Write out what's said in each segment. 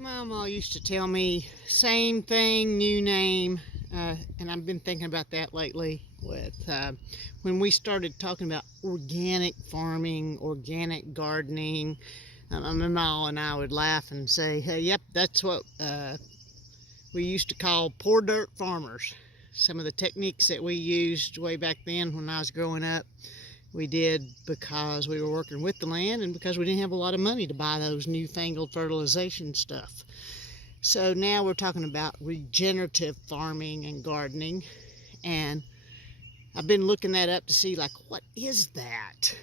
Mama used to tell me, same thing, new name, and I've been thinking about that lately with when we started talking about organic farming, organic gardening. My mama and I would laugh and say, hey, yep, that's what we used to call poor dirt farmers. Some of the techniques that we used way back then when I was growing up, we did because we were working with the land and because we didn't have a lot of money to buy those newfangled fertilization stuff. So now we're talking about regenerative farming and gardening, and I've been looking that up to see, like, what is that?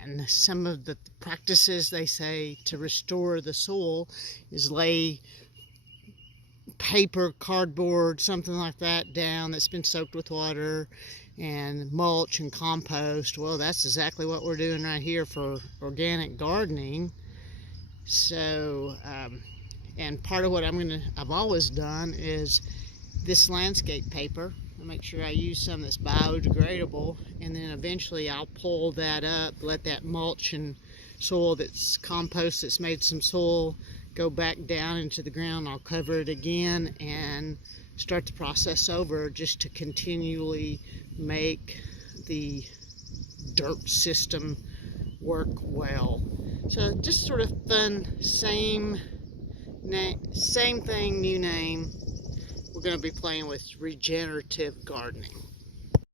And some of the practices they say to restore the soil is lay paper, cardboard, something like that down that's been soaked with water, and mulch and compost. Well, that's exactly what we're doing right here for organic gardening. So, and part of what I've always done is this landscape paper. I make sure I use some that's biodegradable, and then eventually I'll pull that up, let that mulch and soil that's compost that's made some soil go back down into the ground. I'll cover it again and start the process over, just to continually make the dirt system work well. So just sort of fun, same thing, new name. We're going to be playing with regenerative gardening.